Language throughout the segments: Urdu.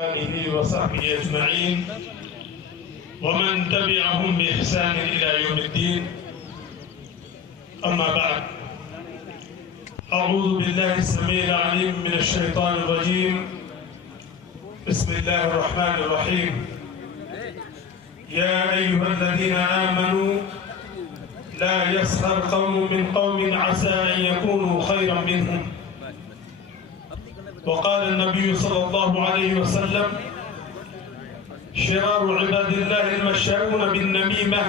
آله وصحبه أجمعين ومن تبعهم بإحسان إلى يوم الدين. أما بعد، أعوذ بالله السميع العليم من الشيطان الرجيم. بسم الله الرحمن الرحيم. يا أيها الذين آمنوا لا يسخر قوم من قوم عسى أن يكونوا خيرا منهم. وقال النبي صلى الله عليه وسلم: شرار عباد الله المشاؤون بالنميمة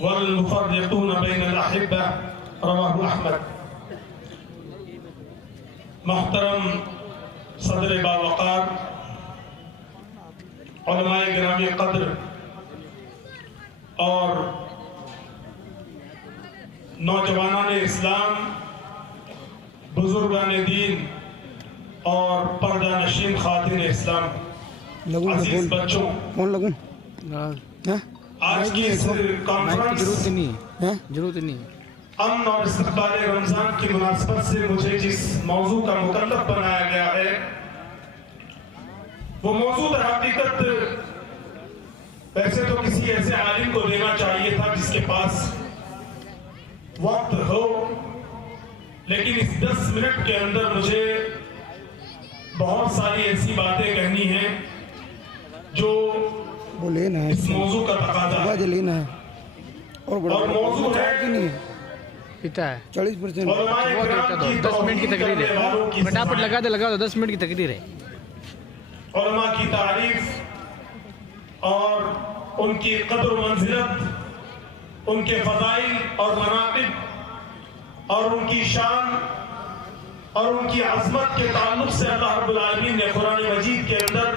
والمفرقون بين الأحبة. رواه أحمد. محترم صدر باوقار، علماء گرامی قدر اور نوجوانان اسلام، بزرگان دین اور پردہ نشین خواتین اسلام، عزیز بچوں، آج کی اس کانفرنس امن اور استقبال رمضان کی مناسبت سے مجھے جس موضوع کا مکلف بنایا گیا ہے وہ موضوع در حقیقت ویسے تو کسی ایسے عالم کو دینا چاہیے تھا جس کے پاس وقت ہو، لیکن اس 10 منٹ کے اندر مجھے بہت ساری ایسی باتیں کہنی ہیں جو اس موضوع کا تقاضا ہے، اور موضوع ہے 40% 10 منٹ کی تقریر ہے، فٹافٹ لگا دو 10 منٹ کی تقریر ہے. علماء کی تعریف اور ان کی قدر و منزلت، ان کے فضائل اور مناقب اور ان کی شان اور ان کی عظمت کے تعلق سے اللہ رب العالمین نے قرآن مجید کے اندر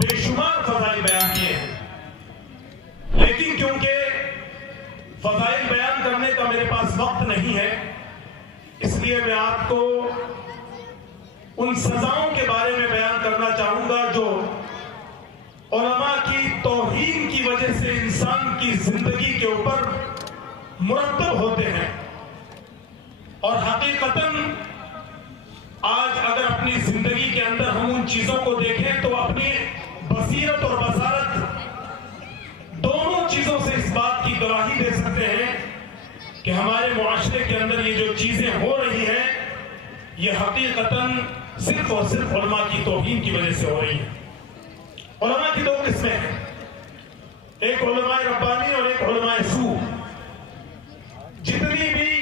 بے شمار فضائل بیان کیے ہیں. لیکن کیونکہ فضائل بیان کرنے کا میرے پاس وقت نہیں ہے، اس لیے میں آپ کو ان سزاؤں کے بارے میں بیان کرنا چاہوں گا جو علماء کی توہین کی وجہ سے انسان کی زندگی کے اوپر مرتب ہوتے ہیں. اور حقیقتاً آج اگر اپنی زندگی کے اندر ہم ان چیزوں کو دیکھیں تو اپنی بصیرت اور بصارت دونوں چیزوں سے اس بات کی گواہی دے سکتے ہیں کہ ہمارے معاشرے کے اندر یہ جو چیزیں ہو رہی ہیں یہ حقیقتاً صرف اور صرف علماء کی توہین کی وجہ سے ہو رہی ہیں. علماء کی 2 قسمیں ہیں، ایک علماء ربانی اور ایک علماء سو. جتنی بھی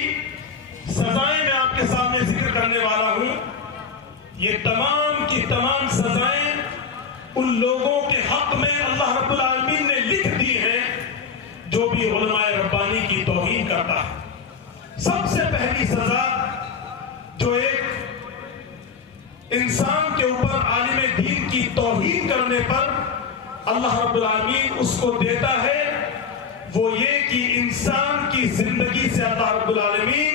سزائیں میں آپ کے سامنے ذکر کرنے والا ہوں، یہ تمام کی تمام سزائیں ان لوگوں کے حق میں اللہ رب العالمین نے لکھ دی ہیں جو بھی علماء ربانی کی توہین کرتا ہے. سب سے پہلی سزا جو ایک انسان کے اوپر عالم دین کی توہین کرنے پر اللہ رب العالمین اس کو دیتا ہے وہ یہ کہ انسان کی زندگی سے اللہ رب العالمین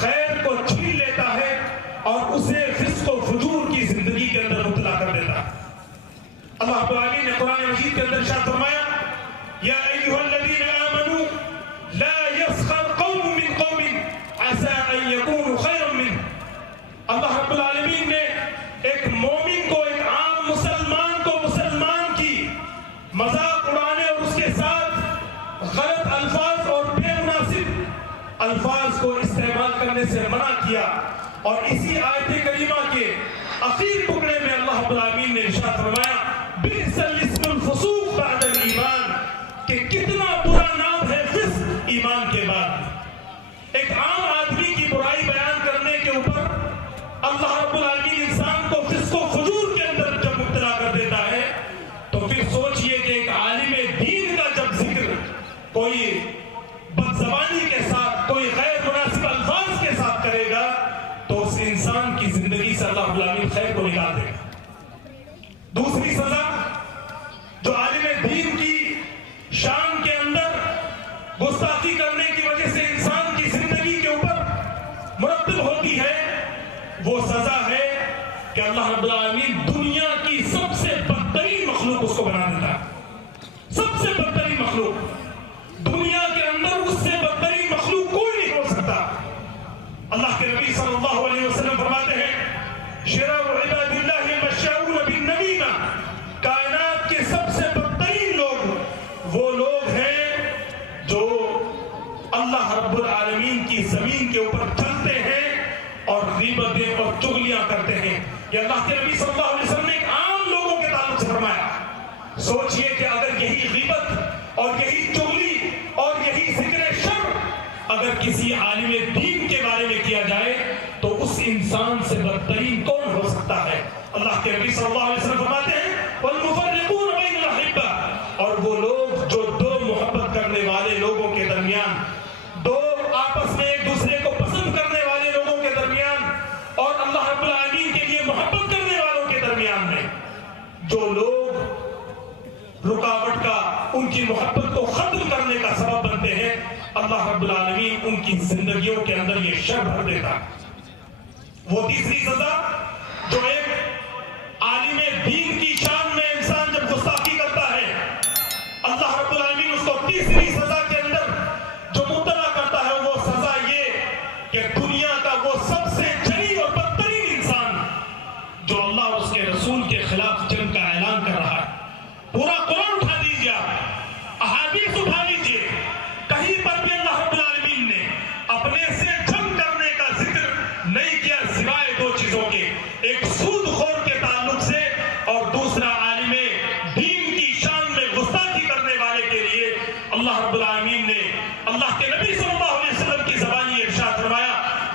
خیر کو چھین لیتا ہے اور اسے فسق و فجور کی زندگی کے اندر مبتلا کر دیتا ہے. اللہ رب العالمین نے قرآن مجید کے اندر ارشاد فرمایا: یا ایھا الذین آمنوا لا یسخر قوم من قوم عسى ان یکونوا خیرا منهم. اللہ رب العالمین نے ایک مومن کو، ایک عام مسلمان کو، مسلمان کی مذاق اڑانے اور اس کے ساتھ غلط الفاظ اور بے مناسب الفاظ کو استعمال کرنے سے منع کیا. اور اسی آیت کریمہ کے اخیر ٹکڑے میں اللہ رب العالمین نے ارشاد فرمایا: بئس الاسم الفسوق بعد الایمان، کہ کتنا برا نام ہے فسق ایمان کے بعد. ایک عام آدمی کی برائی بیان کرنے کے اوپر اللہ رب العالمین انسان کو فسق و فجور کے اندر جب مبتلا کر دیتا ہے تو پھر سوچئے کہ ایک عالم دین کا جب ذکر کوئی بدزبانی کے ساتھ، کوئی غیر مناسب الفاظ کے ساتھ کرے گا تو اس انسان کی زندگی سے اللہ رب العالمین خیر کو نکال دے گا. دوسری سزا جو عالم دین کی شان کے اندر گستاخی کرنے کی وجہ سے انسان کی زندگی کے اوپر مرتب ہوتی ہے وہ سزا ہے کہ اللہ رب العالمین دنیا کی سب سے بدترین مخلوق اس کو بنا دیتا ہے. سب سے بدترین مخلوق دنیا کے اندر، اس سے بدترین مخلوق کوئی نہیں ہو سکتا. اللہ کے نبی صلی اللہ علیہ وسلم فرماتے ہیں: شرار عباد اللہ المشاؤون اللہ کے نبی صلی اللہ علیہ وسلم نے ایک عام لوگوں کے تعلق سے فرمایا. سوچئے کہ اگر یہی غیبت اور یہی چغلی اور یہی ذکر شر اگر کسی عالم دین کے بارے میں کیا جائے تو اس انسان سے بدترین کون ہو سکتا ہے؟ اللہ کے نبی صلی اللہ علیہ وسلم فرماتے ہیں وَالْمُفَرِّقُونَ بَيْنَ الْأَحِبَّةِ، اور وہ لوگ جو دو محبت کرنے والے لوگوں کے درمیان، دو آپس میں ایک دوسرے کو پسند کرنے والے لوگوں کے درمیان اور اللہ رب العالمین کے لیے محبت کرنے والوں کے درمیان میں جو لوگ رکاوٹ کا، ان کی محبت کو ختم کرنے کا سبب بنتے ہیں، اللہ رب العالمین ان کی زندگیوں کے اندر یہ شر بھر دیتا. وہ تیسری سزا جو ایک عالم دین کی شان میں انسان جب گستاخی کرتا ہے، اللہ رب العالمین اس کو تیسری سزا کے اندر جو مبتلا کرتا ہے وہ سزا یہ کہ دنیا کا وہ سب سے جری اور بدترین انسان جو اللہ اور اس کے رسول کے خلاف جنگ کا اعلان کر رہا ہے. پورا قرآن اٹھا دیجیے، آپ احادیث اٹھا لیجیے، کہیں پر بھی اللہ رب العالمین نے اپنے سے جنگ کرنے کا ذکر نہیں کیا سوائے دو چیزوں کے، ایک سود خور کے تعلق سے اور دوسرا عالم دین کی شان میں گستاخی کرنے والے کے لیے. اللہ رب العالمین نے اللہ کے نبی صلی اللہ علیہ وسلم کی زبانی ارشاد فرمایا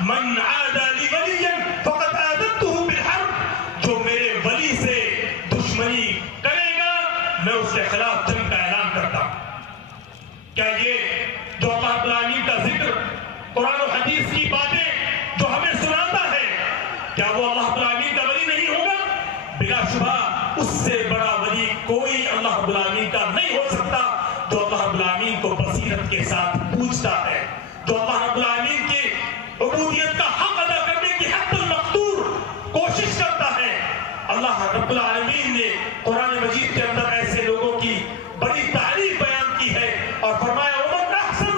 من عادى لي وليا فقد آذنته بالحرب، جو میرے ولی سے دشمنی کرے گا میں اس کے خلاف جنگ کا اعلان کرتا. کیا یہ جو اللہ رب العالمین کا ذکر، قرآن و حدیث کی باتیں جو ہمیں سناتا ہے، کیا وہ اللہ رب العالمین کا ولی نہیں ہوگا؟ بلا شبہ اس سے بڑا ولی کوئی اللہ رب العالمین کا نہیں ہو سکتا جو اللہ رب العالمین کو بصیرت کے ساتھ پوچھتا ہے، جو اللہ رب العالمین کی عبودیت کا حق ادا کرنے کی حد المقدور کوشش کرتا ہے. اللہ رب العالمین نے قرآن مجید کے اندر ایسے لوگوں کی بڑی تعریف بیان کی ہے اور فرمایا وَمَنْ أَحْسَنُ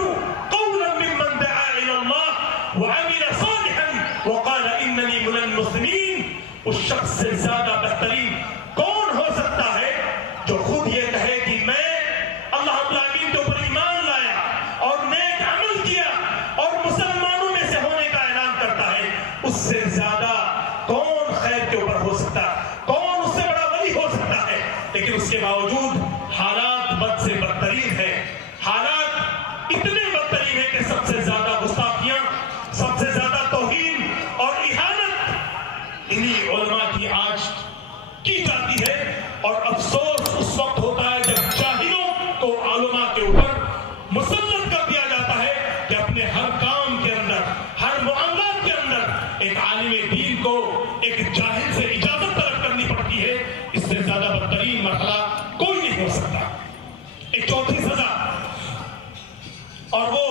قَوْلًا مِّمَّنْ دَعَا إِلَى اللَّهِ وَعَمِلَ صَالِحًا وَقَالَ إِنَّنِي مِنَ الْمُسْلِمِينَ. اس شخص سے زیادہ بہترین کون ہو سکتا ہے جو خود یہ کہے کہ میں اللہ رب العالمین کے اوپر ایمان لایا اور نیک عمل کیا اور مسلمانوں میں سے ہونے کا اعلان کرتا ہے. اس سے زیادہ کون خیر کے اوپر ہو سکتا ہے؟ کون اس سے بڑا ولی ہو سکتا ہے؟ لیکن اس کے باوجود حالات بد سے بدترین ہے. حالات اتنے بدترین ہے کہ سب سے زیادہ گستاخیاں، سب سے زیادہ توہین اور اہانت انہی علماء کی آج کی جاتی ہے. اور افسوس اس وقت ہوتا ہے جب جاہلوں کو علماء کے اوپر مسلط کر دیا جاتا ہے کہ اپنے ہر کام کے اندر، ہر معاملات کے اندر ایک عالم دین کو ایک جاہل سے اجازت طلب کرنی پڑتی ہے. اس سے زیادہ بدترین مرحلہ کوئی نہیں ہو سکتا. ایک چوتھی سزا، اور وہ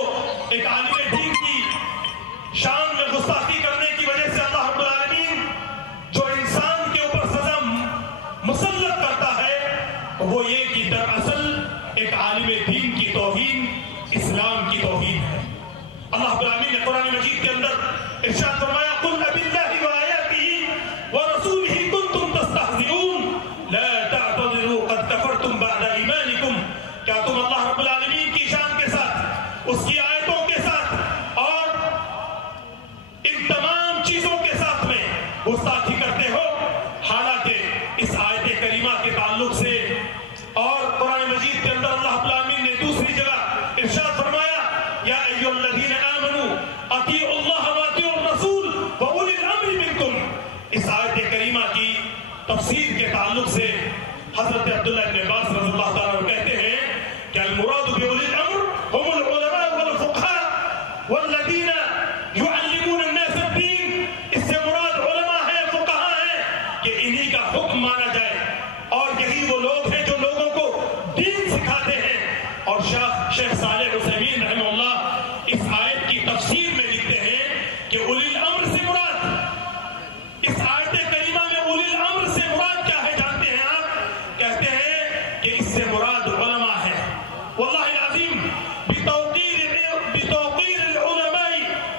ایک عالم دین کی شان میں گستاخی کرنے کی وجہ سے اللہ رب العالمین جو انسان کے اوپر سزا مسلط کرتا ہے وہ یہ کہ دراصل ایک عالم دین کی توہین اسلام کی توہین ہے. اللہ رب العالمین نے قرآن مجید کے اندر ارشاد فرمایا قُلْ أَبِاللَّهِ وَآيَاتِهِ وَرَسُولِهِ كُنْتُمْ تَسْتَهْزِئُونَ لَا تَعْتَذِرُوا قَدْ كَفَرْتُمْ بَعْدَ إِيمَانِكُمْ. کیا تم اللہ رب العالمین کی شان کے ساتھ، اس کی آیتوں کے ساتھ اور ان تمام چیزوں کے ساتھ میں گستاخی کرتے ہو؟ حالانکہ اس آیت کریمہ کے تعلق سے اور قرآن مجید کے اندر اللہ رب العالمین نے دوسری جگہ ارشاد فرمایا یا ایھا الذین آمنوا اطیعوا اللہ واطیعوا الرسول وأولی الامر منکم. اس آیت کریمہ کی تفسیر کے تعلق سے حضرت عبداللہ بن عباس رضی اللہ تعالیٰ عنہ کہتے ہیں کہ المراد بأولی الامر هم العلماء والفقهاء والذین يعلمون الناس الدین. اس سے مراد علماء ہیں، فقہاء ہیں کہ انہی کا حکم مانا جائے اور یہی وہ لوگ ہیں جو لوگوں کو دین سکھاتے ہیں. اور شیخ صالح عثیمین رحمہ اللہ اس آیت کی تفسیر میں لکھتے ہیں کہ اولی الامر سے مراد، اس آیت کریمہ میں اولی الامر سے مراد کیا ہے جانتے ہیں آپ؟ کہتے ہیں کہ اس سے مراد علماء ہے. واللہ العظیم بتوقیر العلماء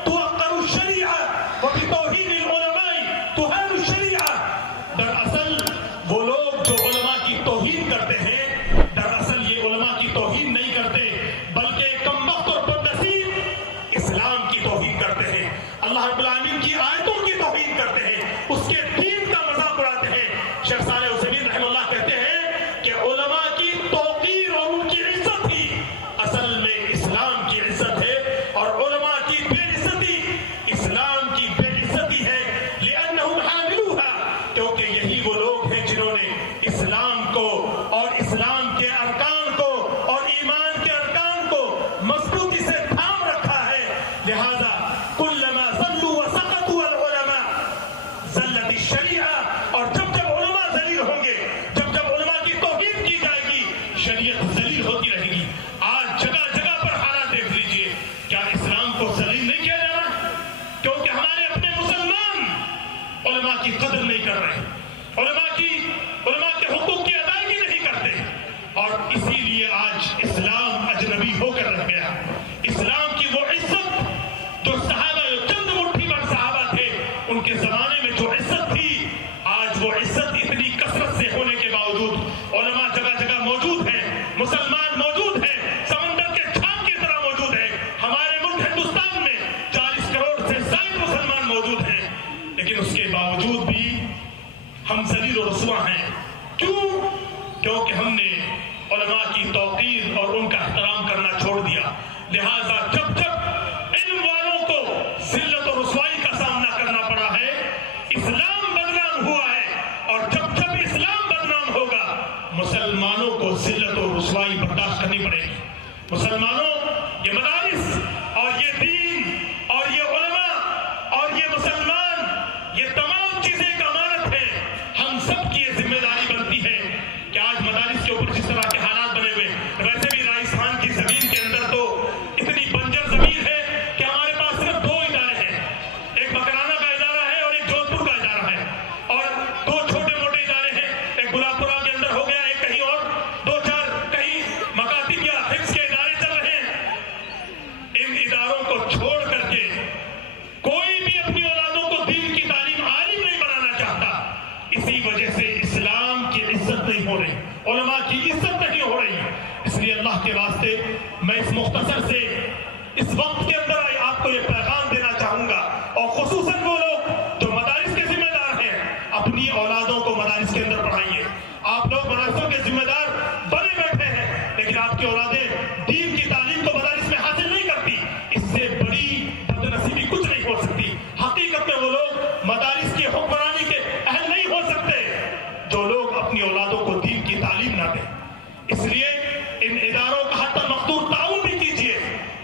توقر الشریعہ وبتوہین العلماء تہان الشریعہ. دراصل وہ لوگ جو علماء کی توہین کرتے ہیں دراصل یہ علماء کی توہین نہیں کرتے بلکہ کمبخت اور بدنصیب اسلام کی توہین کرتے ہیں، اللہ رب العالمین کی آیتوں کی توہین کرتے ہیں، اس کے دین کا مذاق اڑاتے علماء کی قدر نہیں کر رہے، علماء کے حقوق کی ادائیگی نہیں کرتے، اور اسی لیے آج اسلام اجنبی ہو کر رہ گیا۔ اسلام کی وہ عزت جو صحابہ، چند مٹھی بھر صحابہ تھے، ان کے زمانے میں جو عزت تھی، آج وہ عزت اتنی کثرت سے ہونے کے باوجود علماء جگہ جگہ موجود ہیں، مسلمان موجود ہیں، سمندر کے چھاپ کی طرح موجود ہیں۔ ہمارے ملک ہندوستان میں 40 کروڑ سے زائد مسلمان موجود ہیں، لیکن اس کے باوجود بھی ہم ذلیل و رسوا ہیں۔ کیوں؟ کیونکہ ہم نے علماء کی توقیر اور ان کا احترام کرنا چھوڑ دیا۔ لہٰذا جب علم والوں کو ذلت و رسوائی کا سامنا کرنا پڑا ہے، اسلام بدنام ہوا ہے، اور جب اسلام بدنام ہوگا، مسلمانوں کو ذلت و رسوائی برداشت کرنی پڑے گی۔ مسلمانوں، یہ مدارس اور یہ دین اور یہ علماء اور یہ مسلمان، یہ تمام چیزیں ایک امانت ہے۔ ہم سب کی یہ ذمہ داری بنتی ہے کہ آج مدارس کے اوپر جس طرح کے حالات بنے ہوئے، ویسے بھی راجستھان کی زمین کے اندر تو اتنی بنجر زمین ہے کہ ہمارے پاس صرف 2 ادارے ہیں، ایک مکرانہ کا ادارہ ہے اور ایک جودھ پور کا ادارہ ہے، اور 2 چھوٹے موٹے ادارے ہیں، ایک گلابپورہ کے اندر ہو گیا، ایک کہیں اور، 2-4 کہیں مکاتب یا حفظ کے ادارے چل رہے ہیں۔ ان اداروں کو چھوڑ کر کے کوئی بھی اپنی اولادوں کو دین کی تعلیم عالم نہیں بنانا چاہتا۔ اسی وجہ سے اسلام کی عزت نہیں ہو رہی، علماء کی عزت نہیں ہو رہی۔ اس لیے اللہ کے واسطے میں اس مختصر سے اس وقت کے اندر آپ کو یہ پیغام دینا چاہوں گا، اور خصوصاً وہ لوگ جو مدارس کے ذمہ دار ہیں، اپنی اولادوں کو مدارس کے اندر پڑھائیے۔ آپ لوگ مدارسوں کے ذمہ دار بنے بیٹھے ہیں، لیکن آپ کی اولادیں دین کی تعلیم کو مدارس میں حاصل نہیں کرتی، اس سے بڑی بدنصیبی کچھ نہیں ہو سکتی۔ حقیقت میں وہ لوگ مدارس کی حکمرانی کے اہل نہیں ہو سکتے جو لوگ اپنی اولادوں کو دین کی تعلیم نہ دیں۔ اس لیے ان اداروں کا حتی مقدور تعاون بھی کیجیے،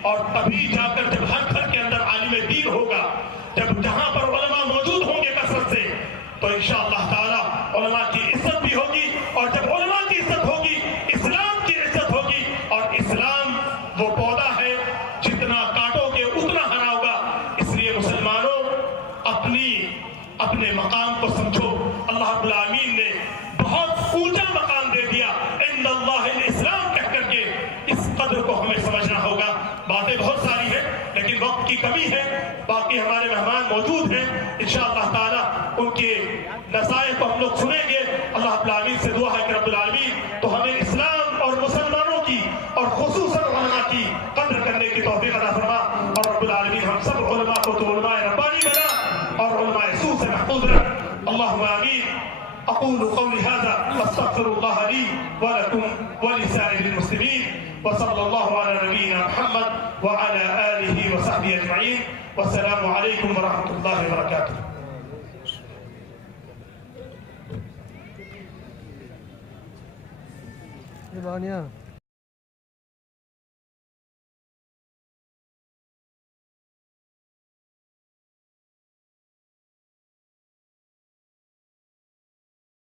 اور تبھی جا کر جب ہر گھر کے اندر عالم دین ہوگا، جب جہاں پر علماء موجود ہوں گے کثرت سے، تو انشاءاللہ تعالی علماء کی عزت بھی ہوگی، اور جب علماء کی عزت ہوگی، اسلام کی عزت ہوگی، اور اسلام وہ پودا ہے جتنا کاٹو گے اتنا ہرا ہوگا۔ اس لیے مسلمانوں، اپنے مقام کو سمجھو۔ اللہ رب العالمین نے بہت اونچا مقام دے دیا، ان اللہ الاسلام کہہ کر کے، اس قدر کو ہمیں سمجھنا ہوگا۔ باتیں بہت ساری ہیں، لیکن وقت کی کمی ہے۔ باقی ہمارے مہمان موجود ہیں، انشاءاللہ تعالی ان کے نصائح کو ہم لوگ سنیں گے۔ اللہ رب العالمین سے دعا ہے کہ رب العالمین تو ہمیں اسلام اور مسلمانوں کی اور خصوصاً علماء کی قدر کرنے کی توفیق عطا فرما، اور رب العالمین ہم سب علماء کو تو علماء ربانی بنا اور علماء سوء سے محفوظ رکھ۔ اللہم آمین۔ اقول قولی هذا واستغفر الله لي ولكم ولسائر المسلمين، وصلى الله على نبينا محمد وعلى آله وصحبه أجمعين، والسلام عليكم ورحمة الله وبركاته۔ یہ بانیہ